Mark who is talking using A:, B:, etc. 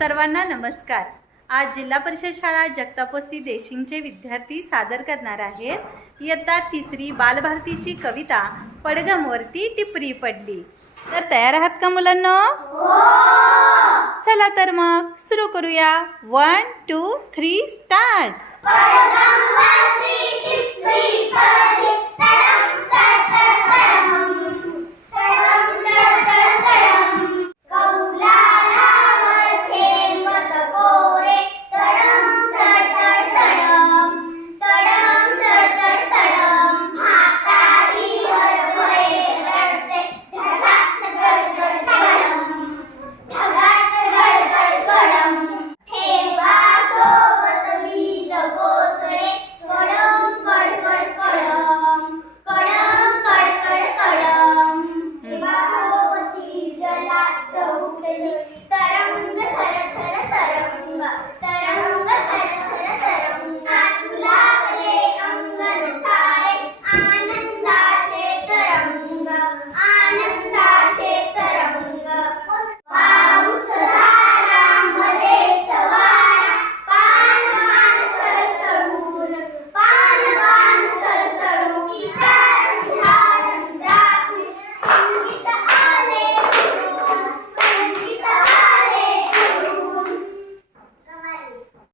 A: सर्वांना नमस्कार. आज जिल्हा परिषद शाळा जगतापस्ती देशिंगचे विद्यार्थी सादर करणार आहेत. इयत्ता तिसरी बालभारतीची कविता पडगमवरती टिपरी पडली. तर तयार आहात का मुलांना? हो. चला तर मग सुरू करूया. One two three start